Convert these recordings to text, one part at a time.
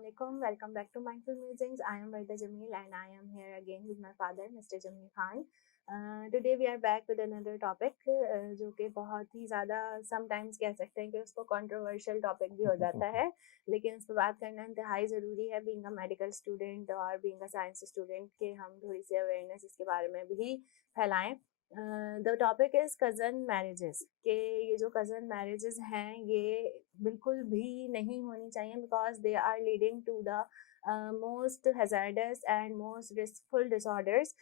Assalamualaikum. Welcome back to Mindful Musings. I am Vaida Jamil and I am here again with my father, Mr. Jamil Khan. Today we are back with another topic जो कि बहुत ही ज़्यादा sometimes कह सकते हैं कि उसको controversial topic भी हो जाता है, लेकिन इस पर बात करना इंतहाई ज़रूरी है being a medical student और being a science student कि हम थोड़ी सी awareness इसके बारे में भी फैलाएं. The topic is cousin marriages कि ये जो कज़न मैरिजेस हैं ये बिल्कुल भी नहीं होनी चाहिए because they are leading to the most hazardous and most riskful disorders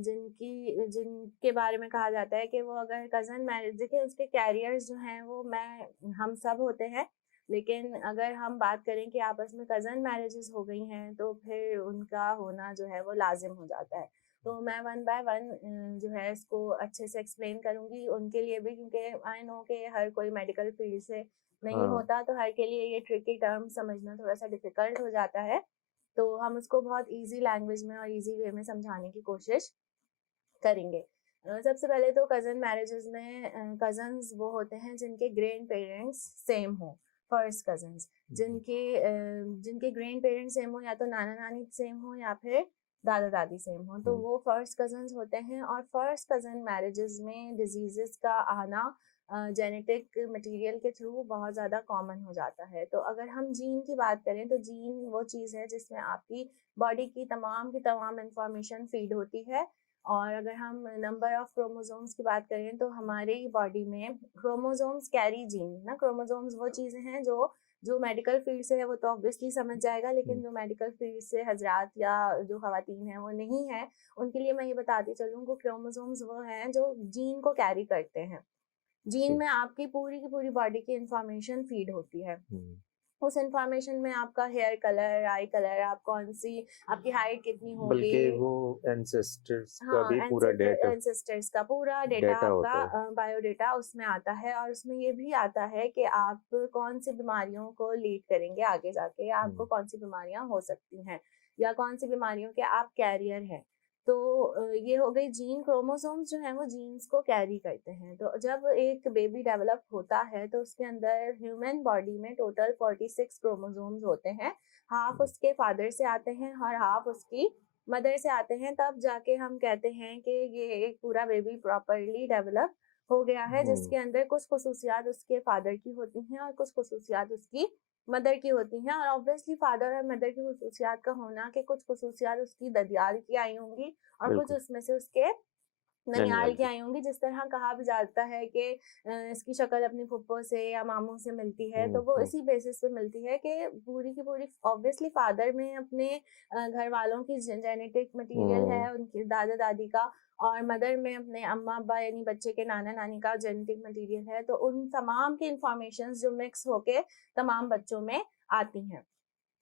जिनके बारे में कहा जाता है कि वो अगर कज़न मैरिज देखिए उसके कैरियर्स जो हैं वो हम सब होते हैं, लेकिन अगर हम बात करें कि आपस में कज़न मैरिजेस हो गई हैं तो फिर उनका होना जो है वो लाजिम हो जाता है. तो मैं वन बाय वन जो है इसको अच्छे से एक्सप्लेन करूंगी उनके लिए भी, क्योंकि आई नो कि हर कोई मेडिकल फील्ड से नहीं होता, तो हर के लिए ये ट्रिकी टर्म समझना थोड़ा सा डिफिकल्ट हो जाता है. तो हम उसको बहुत इजी लैंग्वेज में और इजी वे में समझाने की कोशिश करेंगे. सबसे पहले तो कज़न मैरिजेस में कज़न्स वो होते हैं जिनके ग्रैंड पेरेंट्स सेम हो. फर्स्ट कज़न्स जिनके ग्रैंड पेरेंट्स सेम हो, या तो नाना नानी सेम हो या फिर दादा दादी सेम हो, तो वो फर्स्ट कज़न्स होते हैं. और फर्स्ट कज़न मैरिजेस में डिजीजेस का आना जेनेटिक मटेरियल के थ्रू बहुत ज़्यादा कॉमन हो जाता है. तो अगर हम जीन की बात करें तो जीन वो चीज़ है जिसमें आपकी बॉडी की तमाम इंफॉर्मेशन फीड होती है. और अगर हम नंबर ऑफ क्रोमोसोम्स की बात करें तो हमारी बॉडी में क्रोमोसोम्स कैरी जीन ना. क्रोमोसोम्स वो चीज़ें हैं जो मेडिकल फील्ड से है वो तो ऑब्वियसली समझ जाएगा, लेकिन जो मेडिकल फील्ड से हजरात या जो खवातीन हैं वो नहीं है, उनके लिए मैं ये बताती चलूँ कि क्रोमोसोम्स वो हैं जो जीन को कैरी करते हैं. जीन में आपकी पूरी की पूरी बॉडी की इंफॉर्मेशन फीड होती है. उस इंफॉर्मेशन में आपका हेयर कलर, आई कलर, आप कौन सी, आपकी हाइट कितनी होगी, बल्कि वो एंसेस्टर्स का भी पूरा डेटा, एंसेस्टर्स का पूरा डेटा आपका बायोडेटा उसमें आता है. और उसमें ये भी आता है कि आप कौन सी बीमारियों को लीड करेंगे आगे जाके, या आपको कौन सी बीमारियां हो सकती हैं, या कौन सी बीमारियों के आप कैरियर हैं. तो ये हो गई जीन. क्रोमोसोम्स जो हैं वो जीन्स को कैरी करते हैं. तो जब एक बेबी डेवलप होता है तो उसके अंदर ह्यूमन बॉडी में टोटल 46 क्रोमोसोम्स होते हैं. हाफ उसके फादर से आते हैं और हाफ उसकी मदर से आते हैं. तब जाके हम कहते हैं कि ये एक पूरा बेबी प्रॉपरली डेवलप हो गया है, जिसके अंदर कुछ खुसूसियात उसके फादर की होती हैं और कुछ खुसूसियात उसकी मदर की होती हैं. और ऑब्वियसली फादर और मदर की खुसूसियात का होना कि कुछ खुसूसियात उसकी ददियाल की आई होंगी और कुछ उसमें से उसके ननिहाल की आई होंगी. जिस तरह कहा भी जाता है कि इसकी शक्ल अपनी फुप्पो से या मामू से मिलती है, तो वो इसी बेसिस पे मिलती है कि पूरी की पूरी ऑब्वियसली फादर में अपने घर वालों की जेनेटिक मटेरियल है, उनकी दादा दादी का, और मदर में अपने अम्मा अब्बा यानी बच्चे के नाना नानी का जेनेटिक मटेरियल है. तो उन तमाम की इंफॉर्मेशन जो मिक्स होके तमाम बच्चों में आती हैं.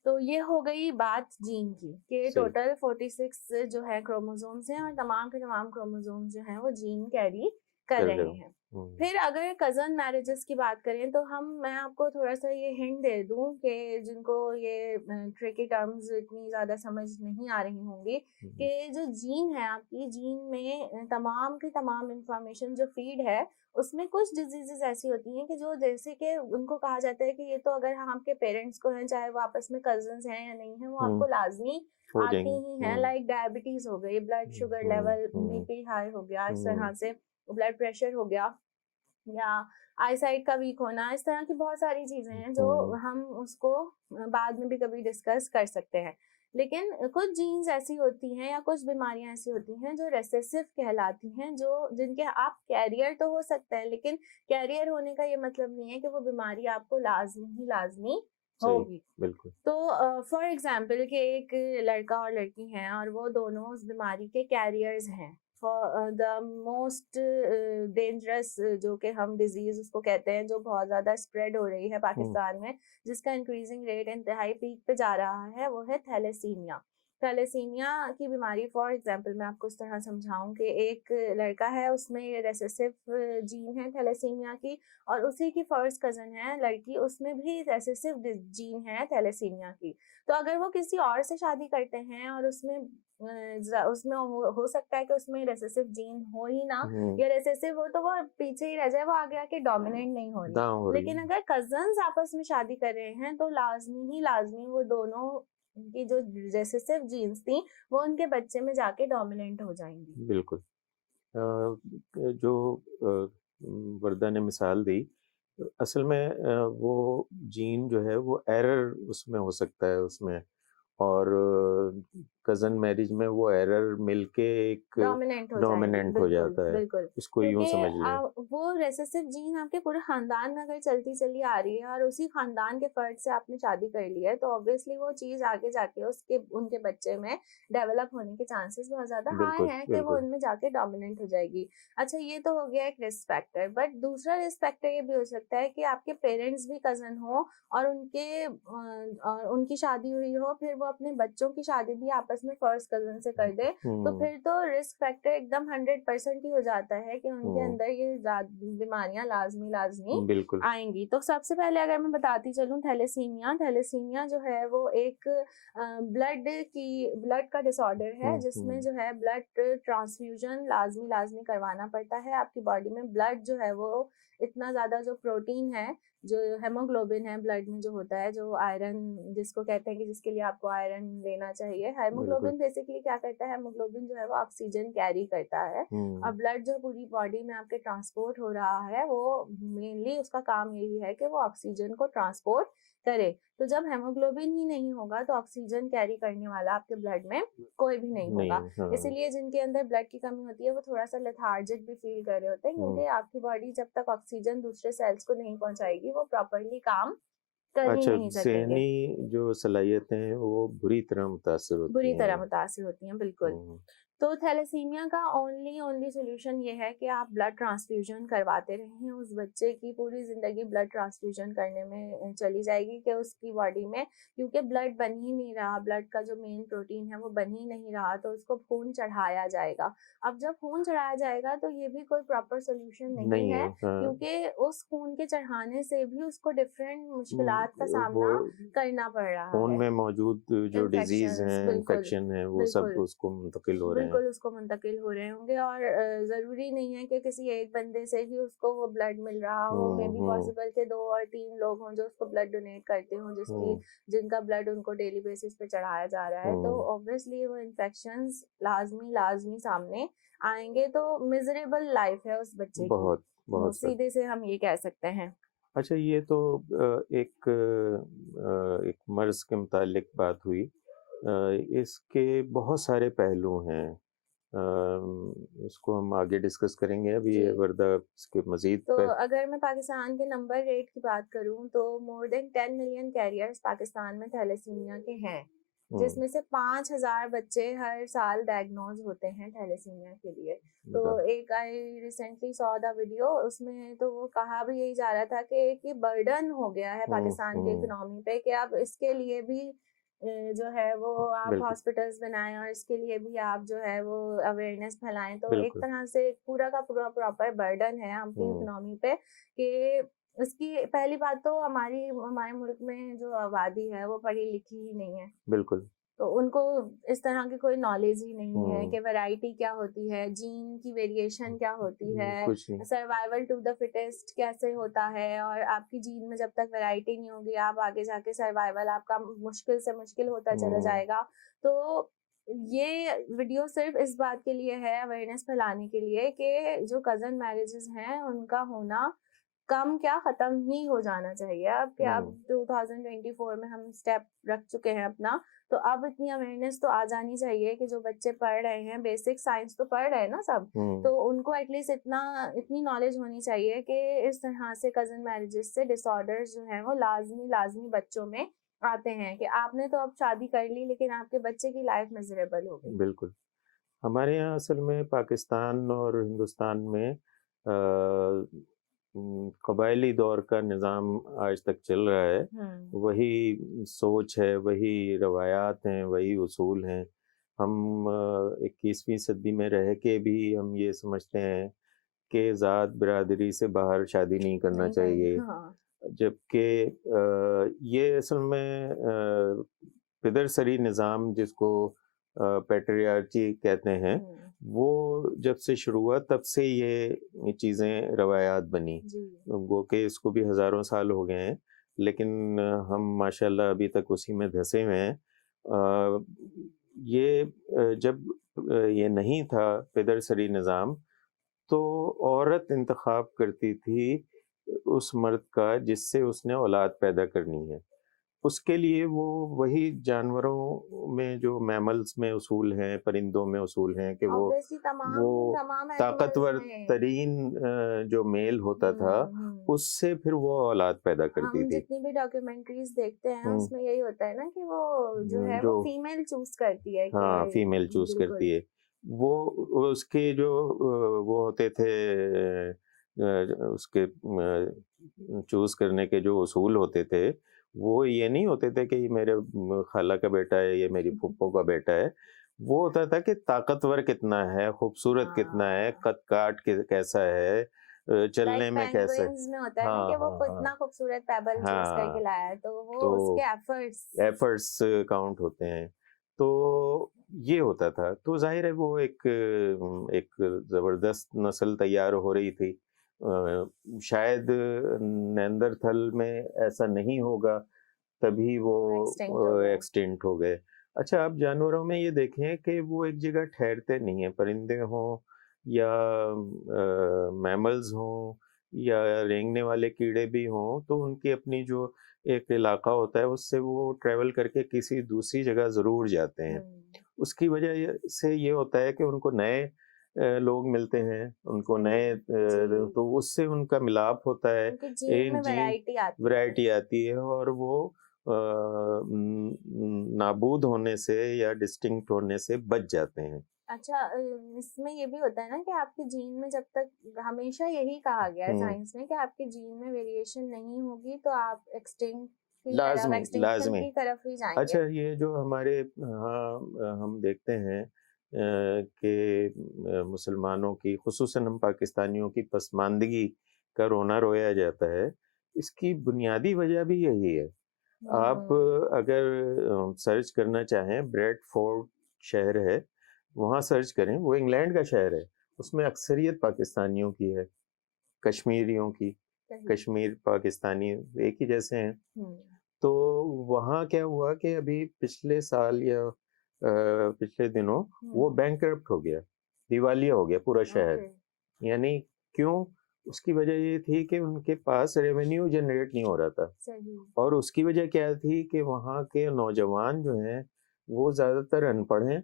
तो ये हो गई बात जीन की कि टोटल 46 जो है क्रोमोसोम्स हैं और तमाम के तमाम क्रोमोसोम्स जो हैं वो जीन कैरी कर रहे हैं. फिर अगर कज़न मैरिजेस की बात करें तो मैं आपको थोड़ा सा ये हिंट दे दूं कि जिनको ये ट्रिकी टर्म्स इतनी ज़्यादा समझ नहीं आ रही होंगी कि जो जीन है आपकी जीन में तमाम की तमाम इंफॉर्मेशन जो फीड है उसमें कुछ डिजीजेस ऐसी होती हैं कि जो जैसे कि उनको कहा जाता है कि ये तो अगर हम आपके पेरेंट्स को हैं, चाहे वो आपस में कजन्स हैं या नहीं है, वो आपको लाजमी आती ही हैं. लाइक डायबिटीज हो गई, blood sugar level, BP high हो गया, इस तरह से ब्लड प्रेशर हो गया, या आईसाइट का वीक होना. इस तरह की बहुत सारी चीजें हैं जो हम उसको बाद में भी कभी डिस्कस कर सकते हैं. लेकिन कुछ जीन्स ऐसी होती हैं या कुछ बीमारियां ऐसी होती हैं जो रेसेसिव कहलाती हैं, जो जिनके आप कैरियर तो हो सकता है, लेकिन कैरियर होने का ये मतलब नहीं है कि वो बीमारी आपको लाजमी होगी. बिल्कुल. तो फॉर एग्जाम्पल कि एक लड़का और लड़की हैं और वो दोनों उस बीमारी के कैरियर्स हैं. फॉर द मोस्ट डेंजरस जो कि हम डिजीज उसको कहते हैं, जो बहुत ज़्यादा स्प्रेड हो रही है पाकिस्तान में, जिसका इंक्रीजिंग रेट इंतहाई पीक पे जा रहा है, वो है थैलेसीमिया. थैलेसीमिया की बीमारी फॉर एग्जांपल मैं आपको इस तरह समझाऊं कि एक लड़का है, उसमें ये रेसेसिव जीन है थैलेसीमिया की, और उसी की फर्स्ट कजन है लड़की, उसमें भी रेसेसिव जीन है थैलेसीमिया की। तो अगर वो किसी और से शादी करते हैं और उसमें उसमें हो सकता है कि उसमें रेसेसिव जीन हो ही ना, या रेसेसिव हो तो वो पीछे ही रह जाए, वो आगे आके डोमिनेंट नहीं हो रही। दांव हो रही लेकिन है। अगर कजन्स आपस में शादी कर रहे हैं तो लाजमी वो दोनों की जो रेसेसिव जीन्स थी वो उनके बच्चे में जाके डोमिनेंट हो जाएंगी। बिल्कुल। जो वर्दा ने मिसाल दी, असल में वो जीन जो है वो एरर उसमें हो सकता है उसमें, और कज़न मैरिज में वो एरर मिलके एक डोमिनेंट हो जाएंगी, डोमिनेंट हो बिल्कुल जाता है, बिल्कुल। इसको यूं क्योंकि समझ लें। वो रेसेसिव जीन आपके पूरे खानदान में अगर चलती चली आ रही है और उसी खानदान के फर्द से आपने शादी कर ली है, तो ऑब्वियसली वो चीज आगे जाके उसके उनके बच्चे में डेवलप होने के चांसेस बहुत ज्यादा हाई बिल्कुल हैं कि वो बिल्कुल। उनमें जाके डोमिनेंट हो जाएगी। अच्छा, ये तो हो गया एक रिस्क फैक्टर, बट दूसरा रिस्क फैक्टर ये भी हो सकता है कि आपके पेरेंट्स भी कजन हो और उनकी शादी हुई हो, फिर वो अपने बच्चों की शादी भी आपस में फर्स्ट कजन से कर दे, तो फिर तो रिस्क फैक्टर एकदम 100% ही हो जाता है कि उनके अंदर ये बीमारियां लाजमी बिल्कुल। आएंगी। तो सबसे पहले अगर मैं बताती चलूं, थैलेसीमिया जो है वो एक ब्लड का डिसऑर्डर है, जिसमें जो है ब्लड ट्रांसफ्यूजन लाजमी करवाना पड़ता है। आपकी बॉडी में ब्लड जो है वो इतना ज्यादा जो प्रोटीन है, जो हेमोग्लोबिन है ब्लड में जो होता है, जो आयरन जिसको कहते हैं कि जिसके लिए आपको आयरन लेना चाहिए, बिल्कुल। हेमोग्लोबिन बेसिकली क्या करता है, हेमोग्लोबिन जो है वो ऑक्सीजन कैरी करता है, और ब्लड जो पूरी बॉडी में आपके ट्रांसपोर्ट हो रहा है वो मेनली उसका काम यही है कि वो ऑक्सीजन को ट्रांसपोर्ट करे। तो जब हेमोग्लोबिन ही नहीं होगा तो ऑक्सीजन कैरी करने वाला आपके ब्लड में कोई भी नहीं होगा। हाँ। इसीलिए जिनके अंदर ब्लड की कमी होती है वो थोड़ा सा लेथार्जिक भी फील कर रहे होते हैं, क्योंकि आपकी बॉडी जब तक ऑक्सीजन दूसरे सेल्स को नहीं पहुंचाएगी वो प्रॉपरली काम कर ही अच्छा, नहीं सकेंगे, ज़हनी जो सलाहियतें हैं वो बुरी तरह मुतासर बुरी होती तरह हैं। मुतासिर होती हैं, बिल्कुल। हम्म, तो थैलेसीमिया का ओनली सोल्यूशन ये है कि आप ब्लड ट्रांसफ्यूजन करवाते रहें। उस बच्चे की पूरी जिंदगी ब्लड ट्रांसफ्यूजन करने में चली जाएगी कि उसकी बॉडी में, क्योंकि ब्लड बन ही नहीं रहा, ब्लड का जो मेन प्रोटीन है वो बन ही नहीं रहा, तो उसको खून चढ़ाया जाएगा। अब जब खून चढ़ाया जाएगा तो ये भी कोई प्रॉपर सोल्यूशन नहीं नहीं है। है, हाँ। क्योंकि उस खून के चढ़ाने से भी उसको डिफरेंट मुश्किलात का वो सामना करना पड़ रहा खून है। में मौजूद जो डिजीज इन्फेक्शंस, हैं, बिल्कुल इन्फेक्शन है, वो सब बिल्कुल उसको मुंतकिल हो रहे हैं। बिल्कुल उसको मुंतकिल हो रहे होंगे, और ज़रूरी नहीं है कि किसी एक बंदे से ही उसको वो ब्लड मिल रहा हो। मे बी हम्म पॉसिबल के 2 और 3 लोग हों जो उसको ब्लड डोनेट करते हों, जिनका ब्लड उनको डेली बेसिस पे चढ़ाया जा रहा है, तो ऑब्वियसली वो इन्फेक्शंस लाजमी सामने आएंगे। तो मिजरेबल लाइफ है उस बच्चे की, बहुत बहुत सर। सीधे से हम ये कह सकते हैं। अच्छा, ये तो एक मर्ज के मुतालिक बात हुई। इसके बहुत सारे पहलू हैं। इसको हम आगे डिस्कस करेंगे। अभी जी, ये वर्दा इसके मजीद तो पे। अगर मैं पाकिस्तान के नंबर रेट की बात करूं तो more than 10 million carriers Pakistan में थैलेसीमिया के हैं, हम्म, जिसमें से 5,000 बच्चे हर साल डायग्नोज होते हैं थैलेसीमिया के लिए। तो बताओ। एक I recently saw the video, उसमें तो वो कहा भी यही जा रहा था कि एक ये बर्डन हो गया है पाकिस्तान की हम्म, इकोनॉमी पे कि अब इसके लिए भी जो है वो आप बिल्कुल हॉस्पिटल्स बनाएं और इसके लिए भी आप जो है वो अवेयरनेस फैलाएं। तो एक बिल्कुल। तरह से पूरा का पूरा प्रॉपर बर्डन है आपकी हम्म, इकोनॉमी पे कि इसकी पहली बात तो हमारे मुल्क में जो आबादी है वो पढ़ी लिखी ही नहीं है, बिल्कुल। तो उनको इस तरह की कोई नॉलेज ही नहीं है हम्म, कि वैरायटी क्या होती है, जीन की वेरिएशन क्या होती है, कुछ नहीं। सर्वाइवल टू द फिटेस्ट कैसे होता है। और आपकी जीन में जब तक वैरायटी नहीं होगी, आप आगे जाके सर्वाइवल आपका मुश्किल से मुश्किल होता चला हम्म, जाएगा। तो ये वीडियो सिर्फ इस बात के लिए है, अवेयरनेस फैलाने के लिए, कि जो कजन मैरिजेस हैं उनका होना कम क्या खत्म ही हो जाना चाहिए। अब 2024 में हम स्टेप रख चुके हैं अपना, तो अब इतनी अवेयरनेस तो आ जानी चाहिए कि जो बच्चे पढ़ रहे हैं, बेसिक साइंस तो पढ़ रहे हैं ना सब, तो उनको एटलीस्ट इतनी नॉलेज होनी चाहिए कि इस तरह से कजन मैरिजेस से डिसऑर्डर्स जो हैं वो लाजमी बच्चों में आते हैं कि आपने तो अब शादी कर ली लेकिन आपके बच्चे की लाइफ मिजरेबल हो गई। बिल्कुल। हमारे यहाँ असल में पाकिस्तान और हिंदुस्तान में कबायली दौर का निज़ाम आज तक चल रहा है, वही सोच है, वही रवायात हैं, वही उसूल हैं। हम 21वीं सदी में रह के भी हम ये समझते हैं कि ज़ात बिरादरी से बाहर शादी नहीं करना नहीं करनी, चाहिए, हाँ। जबकि ये असल में पिदरसरी निज़ाम जिसको पैट्रियार्ची कहते हैं, हुँ, वो जब से शुरू हुआ तब से ये चीज़ें रवायात बनी। जी। गो के इसको भी हज़ारों साल हो गए हैं, लेकिन हम माशाल्लाह अभी तक उसी में धँसे हुए हैं। जब ये नहीं था पिदरसरी निज़ाम, तो औरत इंतख़ाब करती थी उस मर्द का जिससे उसने औलाद पैदा करनी है। उसके लिए वो वही जानवरों में जो मैमल्स में उसूल हैं, परिंदों में उसूल हैं कि ऑब्वियसली वो तमाम तमाम एनिमल्स ताकतवर में। तरीन जो मेल होता था, हुँ। उससे फिर वो औलाद पैदा करती हम थी। जितनी भी डॉक्यूमेंट्रीज़ देखते हैं हुँ, उसमें यही होता है ना कि वो जो है जो वो फीमेल चूज़ करती है कि हाँ, फीमेल चूज़ करती बिल्कुल। है। वो उसके जो वो होते थे उसके चूज़ करने के जो उसूल होते थे, वो ये नहीं होते थे कि ये मेरे खाला का बेटा है, ये मेरी फूफो का बेटा है। वो होता था कि ताकतवर कितना है, खूबसूरत कितना है, हाँ, कद-काठ कैसा है, लाइक चलने में कैसा है। पेंगुइन्स में होता है ना हाँ, कि वो हाँ, हाँ। कितना खूबसूरत पेबल चूज़ करके हाँ, लाया है, तो वो उसके तो एफर्ट्स। एफर्ट्स काउंट होते हैं। तो ये होता था। तो ज़ाहिर है वो एक ज़बरदस्त नस्ल तैयार हो रही थी। शायद नेंदरथल में ऐसा नहीं होगा, तभी वो एक्सटिंक्ट हो गए। एक्सटिंक्ट हो गए। अच्छा, आप जानवरों में ये देखें कि वो एक जगह ठहरते नहीं हैं, परिंदे हों या मैमल्स हों या रेंगने वाले कीड़े भी हों, तो उनकी अपनी जो एक इलाका होता है, उससे वो ट्रैवल करके किसी दूसरी जगह ज़रूर जाते हैं। हुँ, उसकी वजह से ये होता है कि उनको नए लोग मिलते हैं, उनको सही, नए जी। तो उससे उनका मिलाप होता है, उनके जीन में जीन वैरायटी आती है। वैरायटी आती है और वो नाबूद होने से या डिस्टिंक्ट होने से बच जाते हैं। अच्छा, इसमें ये भी होता है ना कि आपके जीन में जब तक हमेशा यही कहा गया है हुँ, साइंस में कि आपके जीन में वेरिएशन नहीं होगी तो आप एक्सटिंक्ट की तरफ, लाज़मी, एक्सटिंक्शन लाज़मी। की तरफ ही अच्छा, जाएँगे। ये जो हमारे यहाँ हम देखते हैं कि मुसलमानों की ख़ुसूसन हम पाकिस्तानियों की पसमानदगी का रोना रोया जाता है, इसकी बुनियादी वजह भी यही है। आप हुँ, अगर सर्च करना चाहें, ब्रेडफोर्ड शहर है, वहाँ सर्च करें, वो इंग्लैंड का शहर है, उसमें अक्सरियत पाकिस्तानियों की है, कश्मीरियों की, सही। कश्मीर पाकिस्तानी एक ही जैसे हैं। हुँ, तो वहाँ क्या हुआ कि अभी पिछले साल या पिछले दिनों हुँ, वो बैंकरप्ट हो गया, दिवालिया हो गया पूरा शहर। ओके, यानी क्यों? उसकी वजह ये थी कि उनके पास रेवेन्यू जनरेट नहीं हो रहा था सही, और उसकी वजह क्या थी कि वहाँ के नौजवान जो हैं, वो ज़्यादातर अनपढ़ हैं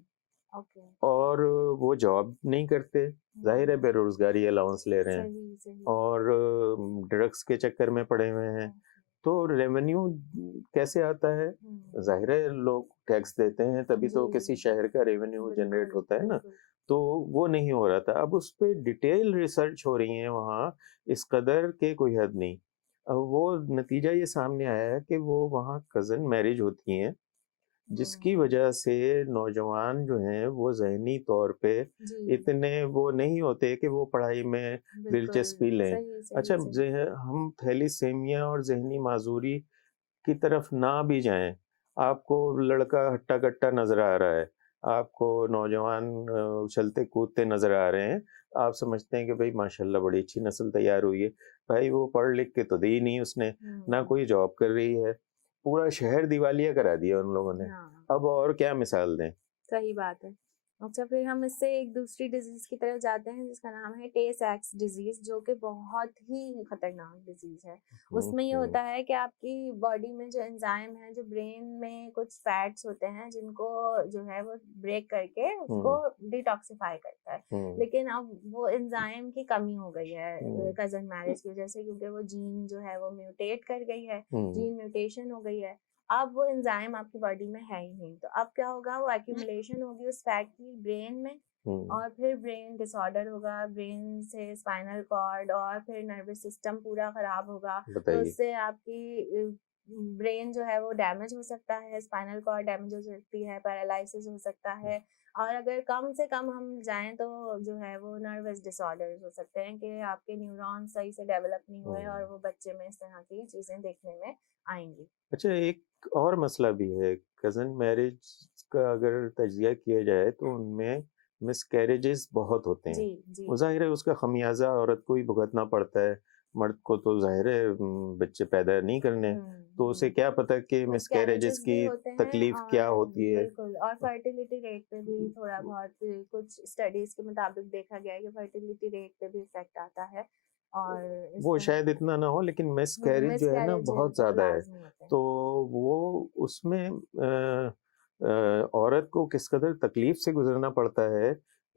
ओके। और वो जॉब नहीं करते। ज़ाहिर है हुँ, बेरोज़गारी अलाउंस ले रहे हैं सही, सही। और ड्रग्स के चक्कर में पड़े हुए हैं। ओके, तो रेवेन्यू कैसे आता है? हुँ, ज़ाहिर है लोग टैक्स देते हैं तभी जी, तो किसी शहर का रेवेन्यू जनरेट बिल्कुल, होता है ना। बिल्कुल। तो वो नहीं हो रहा था। अब उस पे डिटेल रिसर्च हो रही है वहाँ इस कदर के कोई हद नहीं। अब वो नतीजा ये सामने आया है कि वो वहाँ कज़न मैरिज होती हैं, जिसकी हुँ, वजह से नौजवान जो हैं वो ज़हनी तौर पे जी, इतने वो नहीं होते कि वो पढ़ाई में बिल्कुल, दिलचस्पी लें। सही, अच्छा, सही, सही। हम थैलीसीमिया और ज़हनी माज़ूरी की तरफ ना भी जाएँ, आपको लड़का हट्टा-कट्टा नज़र आ रहा है, आपको नौजवान उछलते-कूदते नज़र आ रहे हैं, आप समझते हैं कि भई माशाअल्लाह बड़ी अच्छी नस्ल तैयार हुई है। भाई वो पढ़ लिख के तो दी नहीं उसने, ना हुँ, कोई जॉब कर रही है, पूरा शहर दिवालिया करा दिया उन लोगों ने। हाँ। अब और क्या मिसाल दें? सही बात है। अच्छा, फिर हम इससे एक दूसरी डिज़ीज़ की तरफ जाते हैं जिसका नाम है टे-सैक्स डिज़ीज़, जो कि बहुत ही खतरनाक डिज़ीज़ है। हुँ, उसमें ये हुँ, होता है कि आपकी बॉडी में जो एंजाइम है, जो ब्रेन में कुछ फैट्स होते हैं जिनको जो है वो ब्रेक करके उसको हुँ, डिटॉक्सिफ़ाई करता है। हुँ, लेकिन अब वो एंजाइम की कमी हो गई है हुँ, कज़न मैरिज की वज़ह से, क्योंकि वो जीन जो है वो म्यूटेट कर गई है, हुँ, जीन म्यूटेशन हो गई है। अब वो एंजाइम आपकी बॉडी में है ही नहीं, तो अब क्या होगा, वो एक्यूमुलेशन होगी उस फैट की ब्रेन में, और फिर ब्रेन डिसऑर्डर होगा, ब्रेन से स्पाइनल कॉर्ड और फिर नर्वस सिस्टम पूरा खराब होगा। तो बताइए। उससे आपकी ब्रेन जो है वो डैमेज हो सकता है, स्पाइनल कॉर्ड डैमेज हो सकती है, पैरालिसिस हो सकता है, और अगर कम से कम हम जाएं तो जो है वो नर्वस डिसऑर्डर्स हो सकते हैं कि आपके न्यूरॉन सही से डेवलप नहीं हुए और वो बच्चे में इस तरह की चीज़ें देखने में आएंगी। अच्छा, एक और मसला भी है, कज़न मैरिज का अगर तजिया किया जाए तो उनमें मिसकैरेजेस बहुत होते जी हैं। जी। वो ज़ाहिर है उसका खमियाजा औरत को ही भुगतना पड़ता है, मर्द को तो ज़ाहिर है बच्चे पैदा नहीं करने, तो उसे क्या पता कि मिसकैरेजेस मिसकैरेजेस भी की होते हैं, तकलीफ क्या और होती है। बिल्कुल, और फर्टिलिटी रेट पे भी थोड़ा बहुत कुछ स्टडीज के मुताबिक देखा गया है कि फर्टिलिटी रेट पे भी इफेक्ट आता है, और इस वो तरह शायद इतना ना हो, लेकिन मिसकैरेज जो है ना बहुत मिसकैरेजेस ज़्यादा है। लाजमी होते हैं। तो वो उसमें औरत को किस कदर तकलीफ से गुजरना पड़ता है,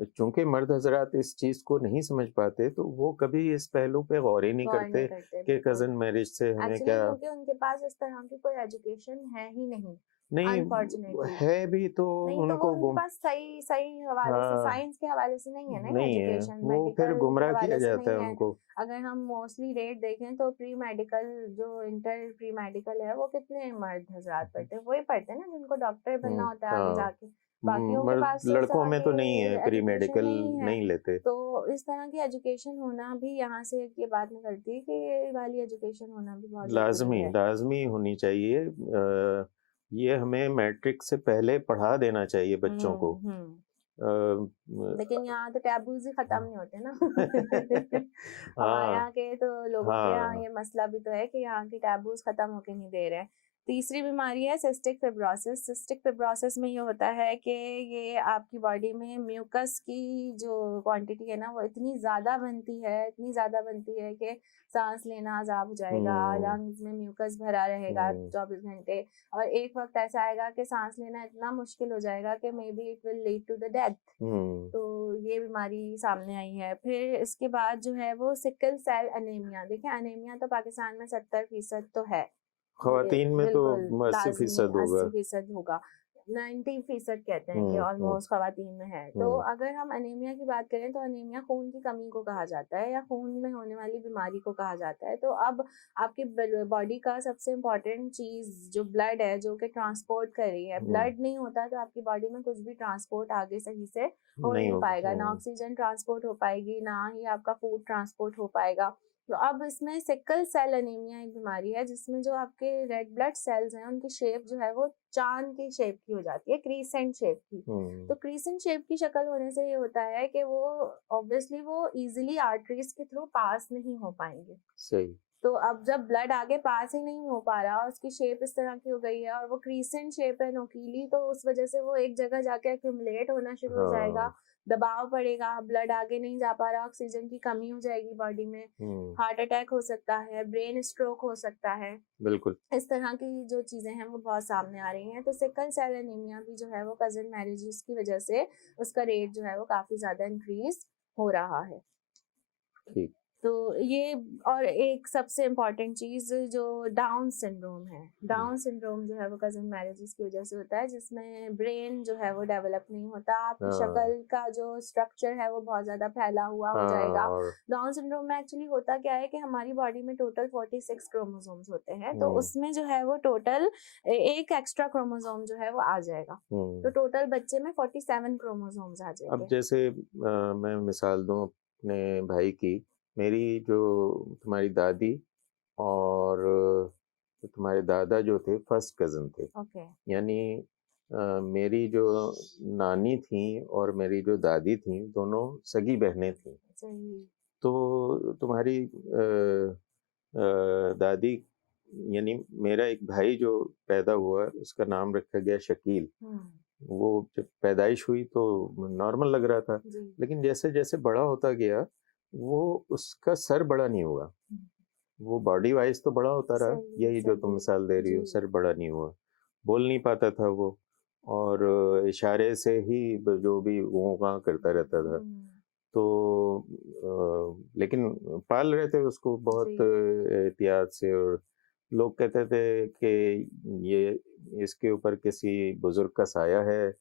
चूंकि मर्द हजरात इस चीज़ को नहीं समझ पाते, तो वो कभी इस पहलू पे गौर ही नहीं गौर नहीं करते करते, कि बिल्कुल। कज़न मैरिज से हमें एक्चुअली क्या। क्योंकि उनके पास इस तरह की कोई एजुकेशन है ही नहीं, नहीं, अनफॉर्चुनेटली। है भी तो नहीं तो वो उनको उनके पास सही सही हवाले से, हाँ, साइंस के हवाले से नहीं है ना नहीं है, एजुकेशन, वो फिर मेडिकल गुमराह किया हवाले से जाता है नहीं है। उनको। अगर हम मोस्टली रेट देखें तो प्री मेडिकल, जो इंटर प्री मेडिकल है, वो कितने मर्द हजरात पढ़ते हैं, वही पढ़ते हैं ना जिनको डॉक्टर बनना होता है आगे हाँ, जाके। बाकियों के मर्द पास तो इस लड़कों तरह में की तो नहीं है, प्री एजुकेशन मेडिकल नहीं है। नहीं लेते। तो इस तरह की एजुकेशन होना भी, यहाँ से एक ये बात निकलती है कि ये वाली एजुकेशन होना भी बहुत ज़रूरी लाजमी है। लाजमी होनी चाहिए। ये हमें मैट्रिक से पहले पढ़ा देना चाहिए बच्चों को। हम्म। अ, लेकिन यहाँ तो टैबूज ही खत्म नहीं होते ना। हमारे हाँ यहाँ के तो लोगों के यहाँ हाँ। ये मसला भी तो है कि यहाँ के टैबूज खत्म होके नहीं दे रहे हैं। तीसरी बीमारी है सिस्टिक फिब्रोसिस। सिस्टिक फिब्रोसिस में ये होता है कि ये आपकी बॉडी में म्यूकस की जो क्वांटिटी है ना, वो इतनी ज़्यादा बनती है, इतनी ज़्यादा बनती है कि सांस लेना अजाब हो जाएगा, हम्म लंग्स में म्यूकस भरा रहेगा हम्म 24 घंटे, और एक वक्त ऐसा आएगा कि सांस लेना इतना मुश्किल हो जाएगा कि maybe it will lead to the death. हम्म तो ये बीमारी सामने आई है। फिर इसके बाद जो है वो सिकल सेल अनीमिया। देखिए, अनीमिया तो पाकिस्तान में 70% तो है, ये ख़वातीन में तो बिल्कुल लाजमी 80% होगा। 80% होगा, 90% कहते हैं कि हम्म ऑलमोस्ट खवातीन में है। तो हम्म अगर हम अनीमिया की बात करें तो अनीमिया खून की कमी को कहा जाता है, या खून में होने वाली बीमारी को कहा जाता है। तो अब आपकी बॉडी का सबसे इम्पोर्टेंट चीज जो ब्लड है, जो कि ट्रांसपोर्ट कर रही है, हम्म, ब्लड नहीं होता तो आपकी बॉडी में कुछ भी ट्रांसपोर्ट आगे सही से हो नहीं नहीं होगा। पाएगा, ना ऑक्सीजन ट्रांसपोर्ट हो पाएगी, ना ही आपका फूड ट्रांसपोर्ट हो पाएगा। तो अब इसमें सिकल सेल एनीमिया एक बीमारी है जिसमें जो आपके रेड ब्लड सेल्स हैं उनकी शेप जो है वो चांद की शेप की हो जाती है, क्रीसेंट शेप की। हम्म तो क्रीसेंट शेप की शक्ल होने से ये होता है कि वो ऑब्वियसली वो इजीली आर्टरीज के थ्रू पास नहीं हो पाएंगे। सही। तो अब जब ब्लड आगे पास ही नहीं हो पा रहा, उसकी शेप इस तरह की हो गई है और वो क्रीसेंट शेप है, नोकीली, तो उस वजह से वो एक जगह जाके एक्यूमुलेट होना शुरू हो जाएगा, हाँ। दबाव पड़ेगा, ब्लड आगे नहीं जा पा रहा, ऑक्सीजन की कमी हो जाएगी बॉडी में, हम्म, हार्ट अटैक हो सकता है, ब्रेन स्ट्रोक हो सकता है। बिल्कुल। इस तरह की जो चीजें हैं वो बहुत सामने आ रही हैं। तो सिकल सेल एनीमिया भी जो है वो कजन मैरिजेस की वजह से उसका रेट जो है वो काफी ज्यादा इंक्रीज हो रहा है। ठीक। तो ये, और एक सबसे इम्पॉर्टेंट चीज जो डाउन सिंड्रोम है, डाउन सिंड्रोम जो है वो कजन मैरिजेस की वजह से होता है, जिसमें ब्रेन जो है वो डेवलप नहीं होता, आपकी हाँ शक्ल का जो स्ट्रक्चर है वो बहुत ज्यादा फैला हुआ हो हाँ। जाएगा। और डाउन सिंड्रोम में एक्चुअली होता क्या है कि हमारी बॉडी में टोटल 46 क्रोमोसोम्स होते हैं, तो हम्म उसमें जो है वो टोटल एक एक्स्ट्रा क्रोमोसोम जो है वो आ जाएगा, तो हम्म टोटल बच्चे में 47 क्रोमोसोम्स आ अब जाएंगे। जैसे मैं मिसाल दूं अपने भाई की, मेरी जो तुम्हारी दादी और तुम्हारे दादा जो थे फर्स्ट कज़न थे। ओके। यानी मेरी जो नानी थी और मेरी जो दादी थी दोनों सगी बहनें थीं। सही। तो तुम्हारी दादी, यानी मेरा एक भाई जो पैदा हुआ उसका नाम रखा गया शकील। हम्म। वो जब पैदाइश हुई तो नॉर्मल लग रहा था, जी। लेकिन जैसे जैसे बड़ा होता गया वो उसका सर बड़ा नहीं हुआ। हम्म, वो बॉडी वाइज तो बड़ा होता रहा, सही यही जो तुम सही। मिसाल दे रही जी। हो, सर बड़ा नहीं हुआ, बोल नहीं पाता था वो, और इशारे से ही जो भी वो वहाँ करता रहता था। हम्म। तो लेकिन पाल रहे थे उसको जी। बहुत एहतियात से, और लोग कहते थे कि ये इसके ऊपर किसी बुजुर्ग का साया है,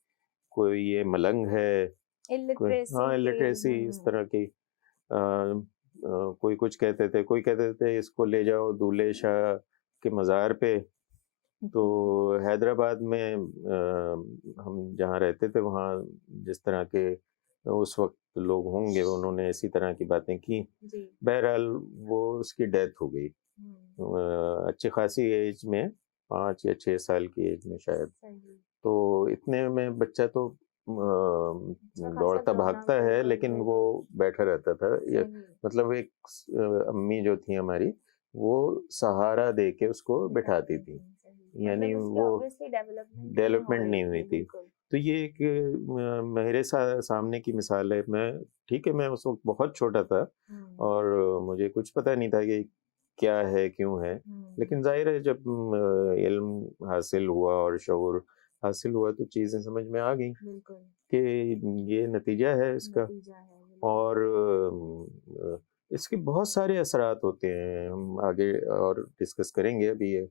कोई ये मलंग है, कोई इलिटरेसी हाँ के इलिटरेसी इस तरह की कोई कुछ कहते थे, कोई कहते थे इसको ले जाओ दूल्हे शाह के मज़ार पे। तो हैदराबाद में हम जहाँ रहते थे वहाँ जिस तरह के उस वक्त लोग होंगे उन्होंने इसी तरह की बातें की। जी। बहरहाल वो उसकी डेथ हो गई अच्छी खासी एज में, 5 या 6 साल की एज में शायद। सही। तो इतने में बच्चा तो अच्छा खासा दौड़ता ग्रोन अप, भागता है बिल्कुल लेकिन वो बिल्कुल। बैठा रहता था। ये सही। मतलब एक अम्मी जो थी हमारी, वो सहारा दे के उसको बिठाती बिठाते थी। थे, सही। यानी मतलब उसकी वो ऑब्वियसली डेवलपमेंट नहीं हो डेवलपमेंट रही नहीं हुई थी, थी। बिल्कुल। तो ये एक मेरे सामने की मिसाल है। मैं ठीक है, मैं उस वक़्त बहुत छोटा था हुँ, और मुझे कुछ पता नहीं था कि क्या है, क्यों है। हुँ, लेकिन ज़ाहिर है जब इल्म हासिल हुआ और शऊर हासिल हुआ तो चीज़ें समझ में आ गईं बिल्कुल। कि ये नतीजा है इसका। नतीजा है, बिल्कुल। और इसके बहुत सारे असरात होते हैं, हम आगे और डिस्कस करेंगे अभी ये।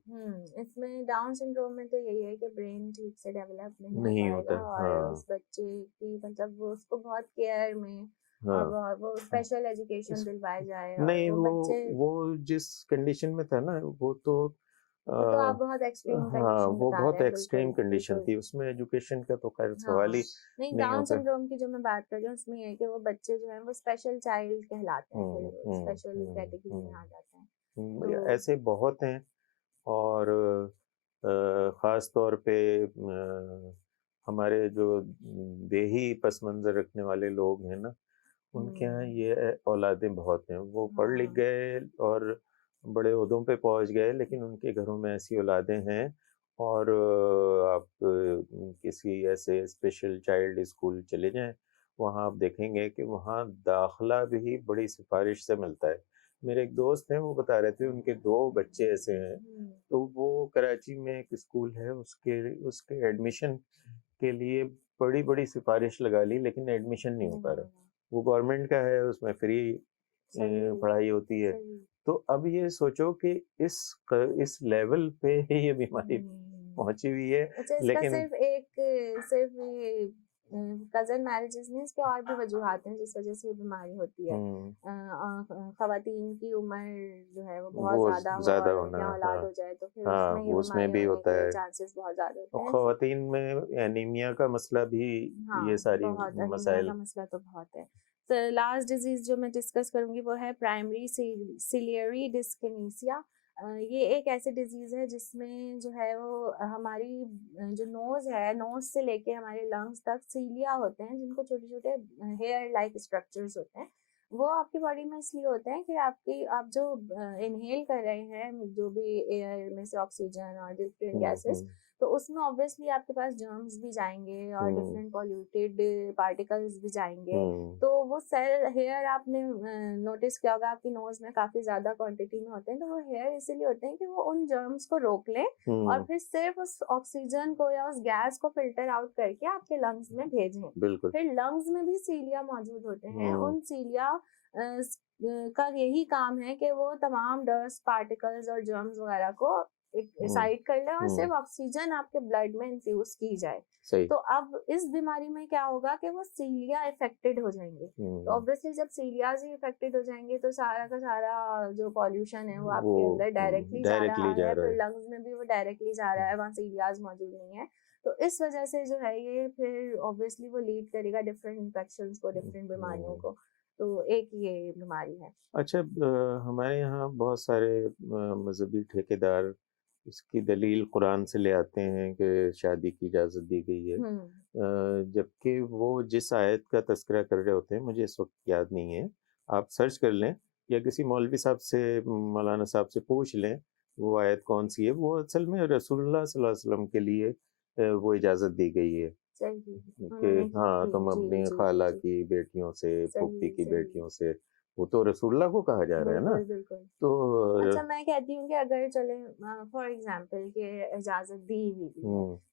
इसमें डाउन सिंड्रोम में तो यही है कि ब्रेन ठीक से डेवलप नहीं हो नहीं पाएगा होता है, और हाँ, उस बच्चे की मतलब वो उसको बहुत केयर में और हाँ। वो स्पेशल एजुकेशन इस दिलवाए जाए और नहीं वो बच्चे, वो जिस कंडीशन में था ना वो तो वो तो आप अ, बहुत एक्सट्रीम हाँ, कंडीशन वो बता रहे बहुत हैं, बिल्कुल, एक्सट्रीम कंडीशन बिल्कुल। थी, उसमें एजुकेशन का तो खैर सवाल ही हाँ, नहीं नहीं डाउन होता। सिंड्रोम की जो मैं बात कर रही हूँ उसमें ये है कि वो बच्चे जो हैं वो स्पेशल चाइल्ड कहलाते हैं, हुँ, फिर हुँ, स्पेशल हुँ, कैटेगरी में आ जाते हैं। तो ऐसे बहुत हैं। और ख़ास तौर पे हमारे जो देही पस मंज़र रखने वाले लोग हैं ना, उनके यहाँ हम्म, ये औलादें बहुत हैं। वो पढ़ लिख हाँ, गए और बड़े ओहदों पे पहुँच गए, लेकिन उनके घरों में ऐसी औलादें हैं। और आप किसी ऐसे स्पेशल चाइल्ड स्कूल चले जाएँ, वहाँ आप देखेंगे कि वहाँ दाखिला भी बड़ी सिफ़ारिश से मिलता है। मेरे एक दोस्त हैं, वो बता रहे थे उनके 2 बच्चे ऐसे हैं, हम्म, तो वो कराची में एक स्कूल है, उसके उसके एडमिशन के लिए बड़ी-बड़ी सिफ़ारिश लगा ली, लेकिन एडमिशन नहीं हो नहीं पा रहा। होगा, वो गवर्नमेंट का है, उसमें फ्री सही, पढ़ाई होती है। सही। तो अब ये सोचो कि इस लेवल पे ये बीमारी हम्म, पहुँची हुई है, अच्छा इसका लेकिन सिर्फ ये कजन मैरिजेस नहीं, इसके और भी वजूहात हैं जिस वजह से ये बीमारी होती है। हुँ, खवातीन की उम्र जो है वो बहुत वो ज़्यादा हो ज़्यादा और होना, उनके औलाद हाँ, हो जाए तो फिर हाँ, उसमें ये वो उसमें बीमारी भी होने होता के है। चांसेस बहुत ज़्यादा और होते हैं। ख़वातीन में एनीमिया का मसला भी, ये हाँ, सारी बहुत अनीमिया का मसाइल। मसला तो बहुत है। तो लास्ट डिजीज़ जो मैं डिस्कस करूँगी वो है प्राइमरी सिलियरी डिस्किनेसिया। ये एक ऐसी डिजीज़ है जिसमें जो है वो हमारी जो नोज़ है, नोज़ से लेके हमारे लंग्स तक सीलिया होते हैं जिनको छोटे-छोटे हेयर लाइक स्ट्रक्चर्स होते हैं। वो आपकी बॉडी में इसलिए होते हैं कि आप जो इन्हेल कर रहे हैं, जो भी एयर में से ऑक्सीजन और डिफरेंट हुँ, गैसेस, हुँ, तो उसमें ऑब्वियसली आपके पास जर्म्स भी जाएँगे और हुँ, डिफरेंट पॉल्यूटेड पार्टिकल्स भी जाएँगे। हुँ, तो वो सेल हेयर आपने नोटिस किया होगा आपकी नोज़ में काफ़ी ज़्यादा क्वांटिटी में होते हैं, तो वो हेयर इसीलिए होते हैं कि वो उन जर्म्स को रोक लें और हुँ, फिर सिर्फ़ उस ऑक्सीजन को या उस गैस को फ़िल्टर आउट करके आपके लंग्स में भेजें। बिल्कुल। फिर लंग्स में भी सीलिया मौजूद होते हैं। हुँ, उन सीलिया का यही काम है कि वो तमाम डस्ट पार्टिकल्स और जर्म्स वगैरह को एक हुँ, साइड कर लें और हुँ, सिर्फ ऑक्सीजन आपके ब्लड में इन्फ्यूज की जाए। सही। तो अब इस बीमारी में क्या होगा कि वो सीलिया अफेक्टेड हो जाएंगे। तो हुँ, ऑब्वियसली जब सीलियाज ही अफेक्टेड हो जाएंगे तो सारा का सारा जो पॉल्यूशन है वो वो आपके अंदर डायरेक्टली जा रहा डायरेक्टली जा है, रहा फिर है। लंग्स में भी वो डायरेक्टली जा रहा है, वहाँ सीलियाज मौजूद नहीं है। तो इस वजह से जो है ये फिर ऑब्वियसली वो लीड करेगा डिफरेंट इन्फेक्शंस को, डिफरेंट बीमारियों हुँ। को। तो एक ये बीमारी है। अच्छा हमारे यहाँ बहुत सारे मज़हबी ठेकेदार इसकी दलील कुरान से ले आते हैं कि शादी की इजाज़त दी गई है। हम्म, जबकि वो जिस आयत का तज़किरा कर रहे होते हैं, मुझे इस वक़्त याद नहीं है। आप सर्च कर लें या किसी मौलवी साहब से, मौलाना साहब से पूछ लें, वो आयत कौन-सी है। वो असल में रसूलुल्लाह सल्लल्लाहु अलैहि वसल्लम के लिए वो इजाज़त दी गई है सही। कि उन्होंने की हाँ, थी, तुम जी अपनी जी जी खाला जी। की बेटियों से, सही फूफी की सही। बेटियों से वो तो रसूलुल्लाह को कहा जा रहा है ना। बिल्कुल बिल्कुल। तो अच्छा, मैं कहती हूँ कि अगर चले फॉर एग्जाम्पल कि इजाज़त दी हुई है,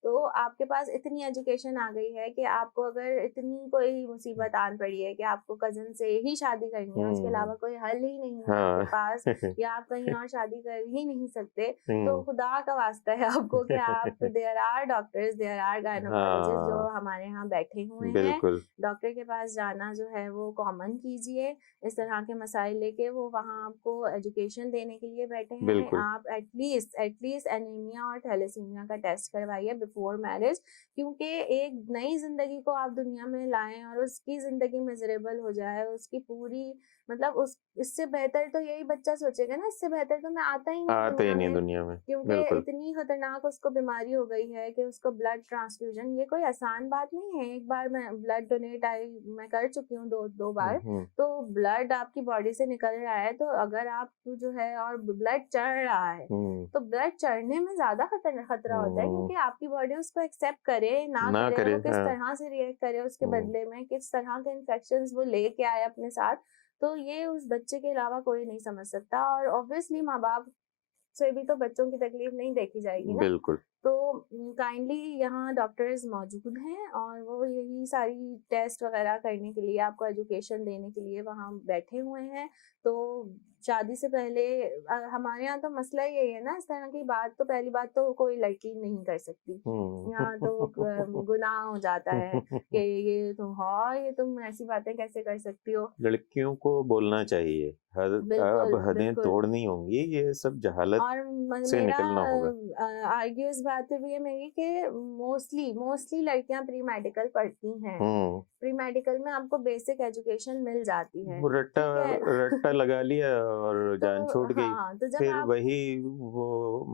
तो आपके पास इतनी एजुकेशन आ गई है कि आपको अगर इतनी कोई मुसीबत आन पड़ी है कि आपको कज़न से ही शादी करनी है, उसके अलावा कोई हल ही नहीं है आपके पास, या आप कहीं और शादी कर ही नहीं सकते, तो खुदा का वास्ता है आपको कि आप there are doctors, there are gynaecologist जो हमारे यहाँ बैठे हुए हैं। बिल्कुल डॉक्टर के पास जाना जो है वो कॉमन कीजिए। इस तरह के मसाइल लेके वो वहाँ आपको एजुकेशन देने के लिए बैठे हैं। बिल्कुल आप एटलीस्ट एनीमिया और थैलेसीमिया का टेस्ट करवाइए बिफोर मैरिज, क्योंकि एक नई जिंदगी को आप दुनिया में लाएं और उसकी जिंदगी मिजरेबल हो जाए, उसकी पूरी मतलब उस इससे बेहतर तो यही बच्चा सोचेगा ना, इससे बेहतर तो मैं आता ही नहीं दुनिया में, क्योंकि इतनी खतरनाक उसको बीमारी हो गई है कि उसको ब्लड ट्रांसफ्यूजन, ये कोई आसान बात नहीं है। एक बार मैं ब्लड डोनेट मैं कर चुकी हूँ दो बार, तो ब्लड आपकी बॉडी से निकल रहा है, तो अगर आप जो है और ब्लड चढ़ रहा है, तो ब्लड चढ़ने में ज्यादा खतरा होता है, क्योंकि आपकी बॉडी उसको एक्सेप्ट करे ना करे, वो किस तरह से रिएक्ट करे उसके बदले में, किस तरह के इन्फेक्शंस वो लेके आए अपने साथ, तो ये उस बच्चे के अलावा कोई नहीं समझ सकता। और ऑब्वियसली माँ बाप से भी तो बच्चों की तकलीफ नहीं देखी जाएगी ना। बिल्कुल। तो काइंडली यहाँ डॉक्टर्स मौजूद हैं और वो यही सारी टेस्ट वगैरह करने के लिए, आपको एजुकेशन देने के लिए वहाँ बैठे हुए हैं। तो शादी से पहले हमारे यहाँ तो मसला यही है ना, इस तरह की बात तो पहली बात तो कोई लड़की नहीं कर सकती, यहाँ तो गुनाह हो जाता है कि ये तुम ये तुम ऐसी बातें कैसे कर सकती हो। लड़कियों को बोलना चाहिए, अब हदें तोड़नी होंगी, ये सब जहालत और से निकलना होगा। आर्ग्यू इस बात पे भी है मेरी कि मोस्टली लड़कियां प्री मेडिकल पढ़ती हैं। प्री मेडिकल में आपको बेसिक एजुकेशन मिल जाती है, रट्टा लगा लिया और जान छूट गई। हाँ, तो जब फिर वही वो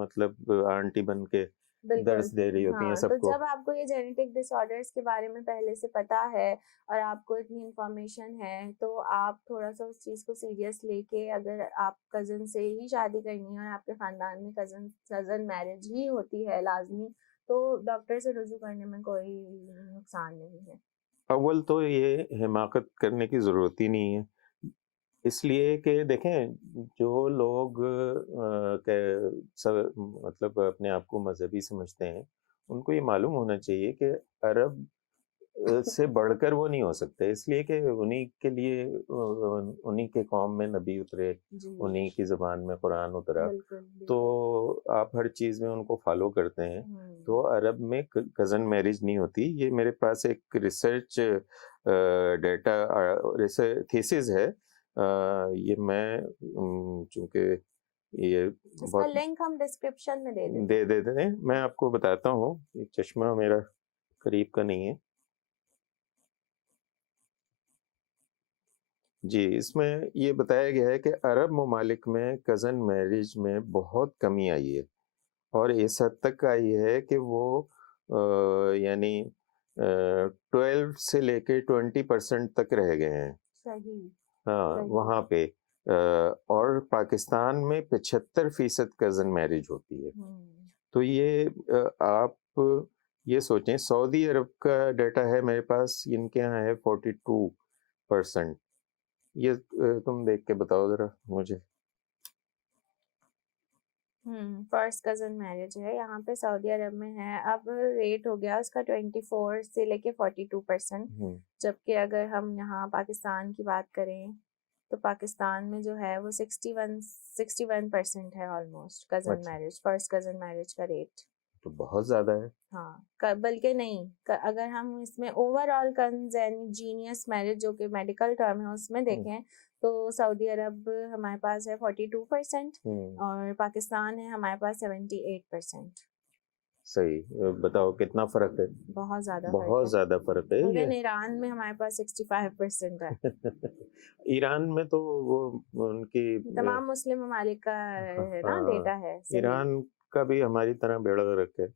मतलब आंटी बन के दर्द दे रही होती हैं सबको। तो जब आपको ये जेनेटिक डिसऑर्डर्स के बारे में पहले से पता है और आपको इतनी इन्फॉर्मेशन है, तो आप थोड़ा सा उस चीज़ को सीरियस लेके, अगर आप कज़न से ही शादी करनी है और आपके ख़ानदान में कज़न मैरिज ही होती है लाजमी, तो डॉक्टर से रुजू करने में कोई नुकसान नहीं है। अव्वल तो ये हिमाकत करने की ज़रूरत ही नहीं है, इसलिए कि देखें जो लोग मतलब अपने आप को मजहबी समझते हैं, उनको ये मालूम होना चाहिए कि अरब से बढ़कर वो नहीं हो सकते, इसलिए कि उन्हीं के लिए उन्हीं के कौम में नबी उतरे, उन्हीं की ज़बान में कुरान उतरा, तो आप हर चीज़ में उनको फॉलो करते हैं। तो अरब में कज़न मैरिज नहीं होती। ये मेरे पास एक रिसर्च डेटा रिसर्च थीसिस है, ये मैं चूँकि ये इसका लिंक हम डिस्क्रिप्शन में दे देते हैं। मैं आपको बताता हूँ, चश्मा मेरा करीब का नहीं है। जी, इसमें ये बताया गया है कि अरब ममालिक में कज़न मैरिज में बहुत कमी आई है और इस हद तक आई है कि वो यानी 12 से लेके 20% तक रह गए हैं। सही। हाँ, वहाँ पे और पाकिस्तान में 75% कज़न मैरिज होती है। तो ये आप ये सोचें, सऊदी अरब का डाटा है मेरे पास, इनके यहाँ है 42%। ये तुम देख के बताओ जरा मुझे। फर्स्ट कज़न मैरिज है यहाँ पे सऊदी अरब में है, अब रेट हो गया उसका 24 से लेके 42%, जबकि अगर हम यहाँ पाकिस्तान की बात करें तो पाकिस्तान में जो है वो 61% है almost cousin marriage, first cousin marriage का रेट। तो बहुत ज़्यादा है। हाँ, बल्कि नहीं, अगर हम इसमें ओवरऑल कंजेनियस मैरिज जो कि मेडिकल टर्म है उसमें देखें, तो सऊदी अरब हमारे पास है 42% और पाकिस्तान है हमारे पास 78%। सही, बताओ कितना फर्क है। बहुत ज़्यादा फर्क है। लेकिन ईरान में हमारे पास 65% है। ईरान में तो वो उनकी तमाम मुस्लिम ममालिक का है ना डेटा है। ईरान का भी हमारी तरह बेड़ा गर्क है।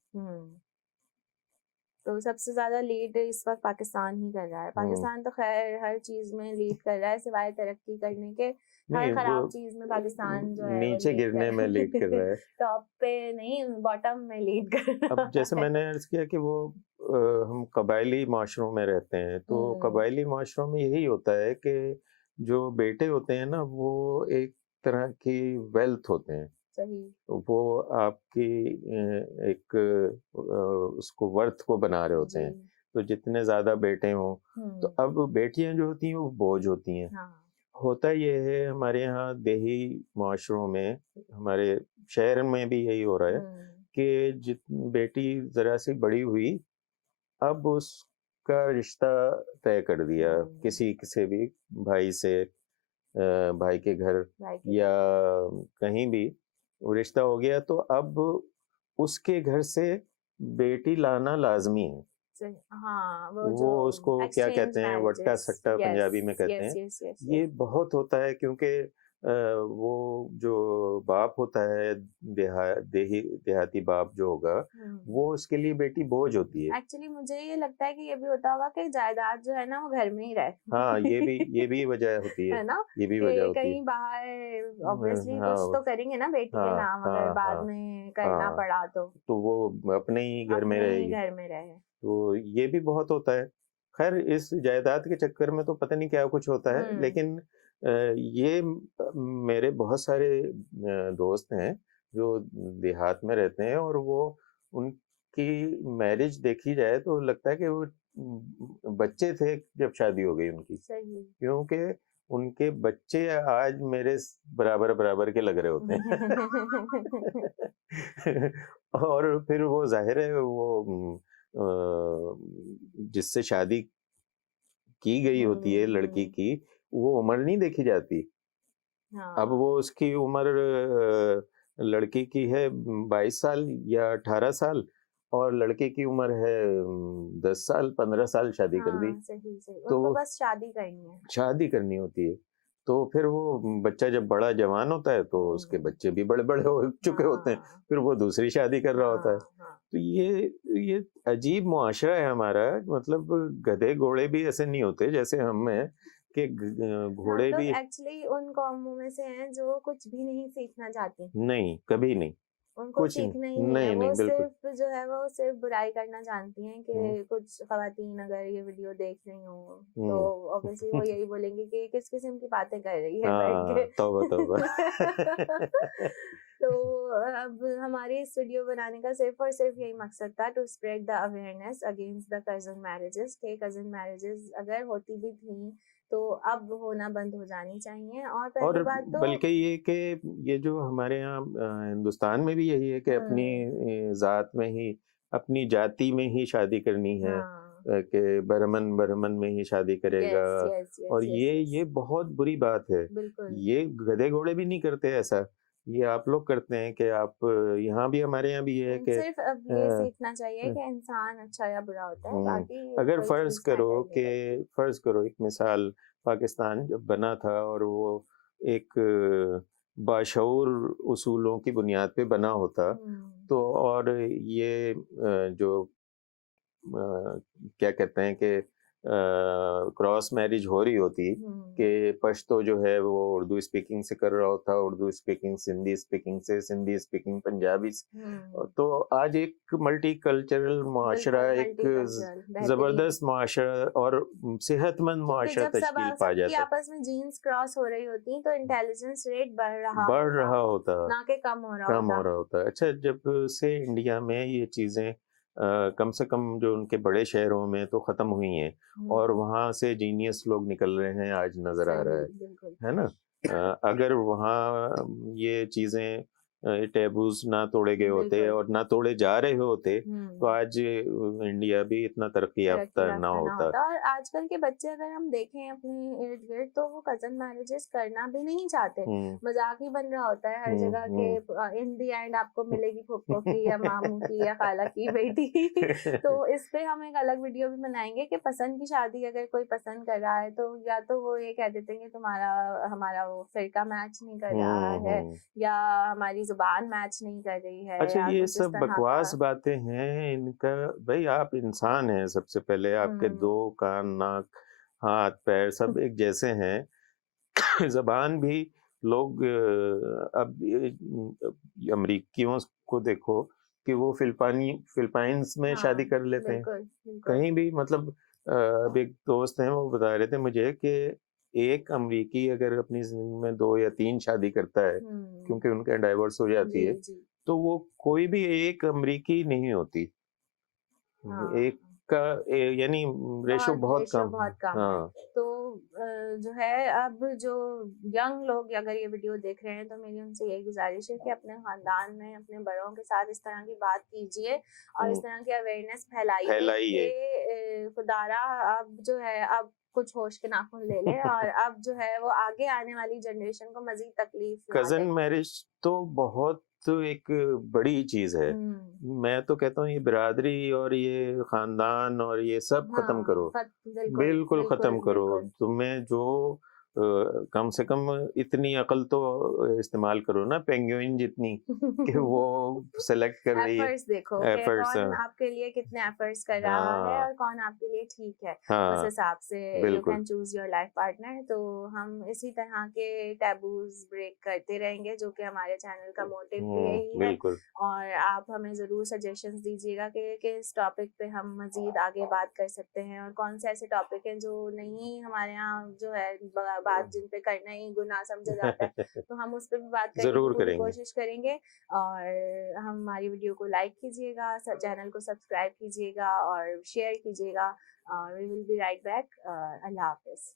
तो सबसे ज्यादा लीड इस वक्त पाकिस्तान ही कर रहा है। पाकिस्तान तो खैर हर चीज में लीड कर रहा है सिवाय तरक्की करने के, हर खराब चीज में पाकिस्तान जो है नीचे गिरने में लीड कर रहा है। टॉप पे नहीं, बॉटम में लीड कर रहा है। अब जैसे मैंने अर्ज किया कि वो हम कबायली माशरों में रहते हैं, तो कबायली माशरों में यही होता है कि जो बेटे होते हैं ना वो एक तरह की वेल्थ होते हैं। सही। वो आपकी एक उसको वर्थ को बना रहे होते जी। हैं। तो जितने ज़्यादा बेटे हों, तो हुँ। अब बेटियाँ जो होती हैं वो बोझ होती हैं। हाँ। होता ये है हमारे यहाँ देही मुआशरों में, हमारे शहर में भी यही हो रहा है हुँ। कि जित बेटी ज़रा-सी बड़ी हुई, अब उसका रिश्ता तय कर दिया हुँ। किसी से भी, भाई से, भाई के घर भाई के या घर। कहीं भी वो रिश्ता हो गया, तो अब उसके घर से बेटी लाना लाज़मी है। सही। हाँ, वो जो वो उसको क्या एक्सचेंज कहते हैं, मैरेजेस। वटका-सट्टा यस, पंजाबी में कहते यस, हैं। Yes, yes, yes. ये बहुत होता है क्योंकि वो जो बाप होता है, देहाती बाप जो होगा, हुँ। वो उसके लिए बेटी बोझ होती है। एक्चुअली मुझे ये लगता है कि ये भी होता होगा कि जायदाद जो है ना वो घर में ही रहे। हाँ, ये भी वजह होती है। है ना? ये भी वजह कि होती है। कहीं बाहर ऑब्वियसली कुछ हाँ, तो करेंगे ना बेटी के हाँ, नाम, अगर हाँ, बाद हाँ, में करना हाँ। पड़ा तो। तो वो अपने ही घर में अपने ही रहेगी। घर में रहे। तो ये भी बहुत होता है। ख़ैर इस जायदाद के चक्कर में तो पता नहीं क्या कुछ होता है, हुँ। लेकिन ये मेरे बहुत सारे दोस्त हैं जो देहात में रहते हैं और वो उनकी मैरिज देखी जाए तो लगता है कि वो बच्चे थे जब शादी हो गई उनकी। सही। क्योंकि उनके बच्चे आज मेरे बराबर-बराबर के लग रहे होते हैं। और फिर वो ज़ाहिर है वो जिससे शादी की गई होती है हुँ, लड़की हुँ। की, वो उम्र नहीं देखी जाती। अब हाँ। वो उसकी उम्र लड़की की है 22 साल या 18 साल और लड़के की उम्र है 10 साल, 15 साल, शादी कर दी। हाँ, सही, सही। उनको तो बस शादी करनी है। शादी करनी होती है। तो फिर वो बच्चा जब बड़ा जवान होता है तो उसके हुँ। बच्चे भी बड़े-बड़े हो चुके होते हैं, हाँ, फिर वो दूसरी शादी कर रहा होता है। हाँ, हाँ। तो ये अजीब मुआशरा है हमारा, मतलब गधे-घोड़े भी ऐसे नहीं होते जैसे हम हैं कि हम घोड़े लोग भी एक्चुअली उन कौमों में से हैं जो कुछ भी नहीं सीखना चाहती। नहीं, कभी नहीं, उनको कुछ नहीं। सीखना ही नहीं है, नहीं, वो नहीं, बिल्कुल। सिर्फ़ जो है वो सिर्फ़ बुराई करना जानती हैं हुँ, कि कुछ ख़वातीन अगर ये वीडियो देख रही हों, तो हुँ। ऑब्वियसली वो यही बोलेंगी कि किस किस्म की बातें कर रही है बैठ हाँ, के। तौबा तौबा। तो अब हमारे इस वीडियो बनाने का सिर्फ़ और सिर्फ़ यही मकसद था, to spread the awareness against the cousin marriages, कि कज़न मैरेजेस अगर होती भी थीं, तो अब होना बंद हो जानी चाहिए। और पहली और बात तो बल्कि ये कि ये जो हमारे यहाँ हिंदुस्तान में भी यही है कि अपनी हुँ। ज़ात में ही, अपनी जाति में ही शादी करनी है, हाँ। कि ब्राह्मण में ही शादी करेगा। यस, यस, यस, और यस, यस। ये बहुत बुरी बात है। बिल्कुल। ये गधे-घोड़े भी नहीं करते ऐसा। ये आप लोग करते हैं कि आप यहाँ भी, हमारे यहाँ भी ये है कि सिर्फ़ अब ये सीखना चाहिए कि इंसान अच्छा या बुरा होता है, बाकी अगर कोई फ़र्ज़ चीज़ करो मैटर नहीं कि करती। एक मिसाल, पाकिस्तान जब बना था और वो एक बाशऊर उसूलों की बुनियाद पे बना होता, हुँ। तो और ये जो क्या कहते हैं कि क्रॉस मैरिज हो रही होती हुँ। कि पश्तो जो है वो उर्दू स्पीकिंग से कर रहा होता, उर्दू स्पीकिंग सिंधी स्पीकिंग से, सिंधी स्पीकिंग पंजाबी से। हुँ। तो आज एक मल्टीकल्चरल मुआशरा, बिल्कुल एक मल्टीकल्चरल बेहतरीन। ज़बरदस्त मुआशरा और सेहतमंद क्योंकि मुआशरा जब तश्कील पा सबकी जाता है। आपस में जीन्स क्रॉस हो रही होती, तो इंटेलिजेंस रेट बढ़ रहा बढ़ होता, रहा होता, ना कि कम हो रहा कम होता। हो रहा होता है। अच्छा, जब से इंडिया में ये चीज़ें कम से कम जो उनके बड़े शहरों में तो ख़त्म हुई हैं हुँ। और वहाँ से जीनियस लोग निकल रहे हैं, आज नज़र आ रहा सही, बिल्कुल। है ना? अगर वहाँ ये चीज़ें टैबूज़ ना तोड़े गए होते बिल्कुल। और ना तोड़े जा रहे होते, तो हुँ। आज इंडिया भी इतना तरक्की तरक्की याफ़्ता ना याफ्ता ना होता। होता। और आजकल के बच्चे अगर हम देखें अपने इर्द-गिर्द, तो वो कज़न मैरेजेस करना भी नहीं चाहते। हुँ, मज़ाक ही बन रहा होता है हर हुँ, जगह के, हुँ। इन द एंड आपको मिलेगी फूफो की या मामू की या खाला की बेटी। तो इस पे हम एक अलग वीडियो भी बनाएँगे कि पसंद की शादी अगर कोई पसंद कर रहा है, तो या तो वो ये कह देते हैं कि तुम्हारा हमारा वो फ़िरका मैच नहीं कर रहा हुँ, है, हुँ। या हमारी ज़ुबान मैच नहीं कर रही है, अच्छा, या ये कुछ इस सब तरह का। बकवास बातें हैं इनका। भई आप इंसान हैं, सबसे पहले आपके हुँ। 2 कान, नाक, हाथ, पैर सब एक जैसे हैं। ज़बान भी लोग अब अमरीकियों को देखो कि वो फ़िलिपाइन्स में शादी हाँ, कर लेते हैं। बिल्कुल, बिल्कुल। कहीं भी मतलब अब एक दोस्त हैं वो बता रहे थे मुझे कि एक अमरीकी अगर अपनी ज़िंदगी में 2 या 3 शादी करता है, क्योंकि उनके डाइवोर्स हो जाती जी, है, जी। तो वो कोई भी एक अमरीकी नहीं होती। एक हाँ। का यानी रेशो बहुत बहुत रेशियो कम है। बहुत कम है। हाँ, तो जो है अब जो यंग लोग अगर ये वीडियो देख रहे हैं तो मेरी उनसे यही गुज़ारिश है कि अपने ख़ानदान में अपने बड़ों के साथ इस तरह की बात कीजिए और इस हुँ, तरह की अवेयरनेस फैलाइए फैलाइए। कि खुदारा अब जो है अब कुछ होश के नाखून ले लें और अब जो है वो आगे आने वाली जनरेशन को मज़ीद तकलीफ़ ना कज़न दें। मैरिज तो बहुत एक बड़ी चीज़ है। हुँ। मैं तो कहता हूँ ये बिरादरी और ये ख़ानदान और ये सब ख़त्म हाँ, करो। बिल्कुल, बिल्कुल बिल्कुल, ख़त्म करो। बिल्कुल। तुम्हें जो कम से कम इतनी अक़ल तो इस्तेमाल करो ना पेंगुइन जितनी कि वो सेलेक्ट कर रही है एफर्ट्स देखो कि एफर्ट्स। कौन आपके लिए कितने एफर्ट्स कर रहा है हाँ, और कौन आपके लिए ठीक है। उस हाँ, हिसाब से यू बिल्कुल। Can choose your life partner. तो हम इसी तरह के टैबूज़ ब्रेक करते रहेंगे जो कि हमारे चैनल का मोटिव भी यही है। बिल्कुल। और आप हमें ज़रूर सजेशंस दीजिएगा कि किस टॉपिक पे हम मज़ीद आगे बात कर सकते हैं और कौन से ऐसे टॉपिक हैं जो नहीं हमारे यहाँ जो है बात जिन पे करना ही गुनाह समझा जाता है, तो हम उस पे भी बात करने की ज़रूर पूरी करेंगे। कोशिश करेंगे। और हमारी वीडियो को लाइक कीजिएगा, चैनल को सब्सक्राइब कीजिएगा और शेयर कीजिएगा। We will be right back. अल्लाह हाफ़िज़।